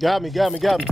Got me, got me, got me.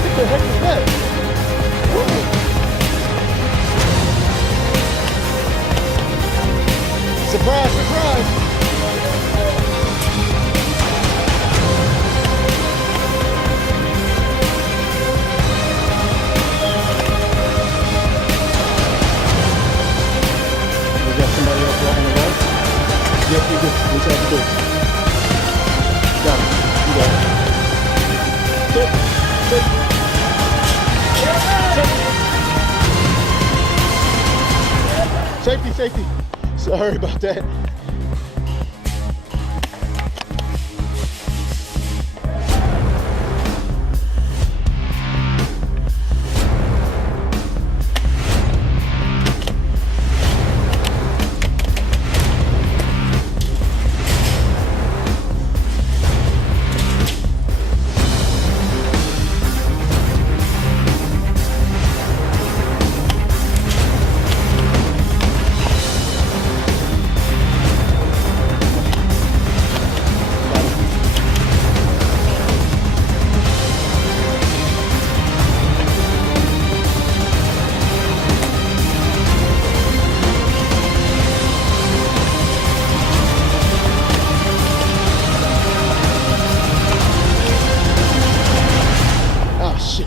What the heck is that? Surprise, surprise! We got somebody else walking the right? Yep, we do. Inside the door. Got it. You got it. Sit. Sit. Safety, safety. Sorry about that. Oh shit.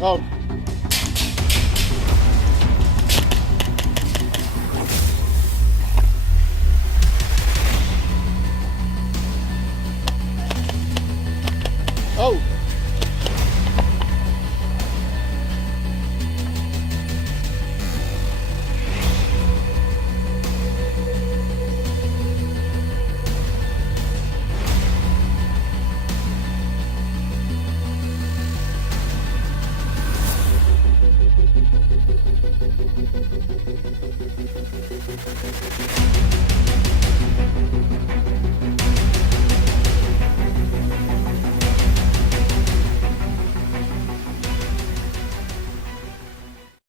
Oh. Oh.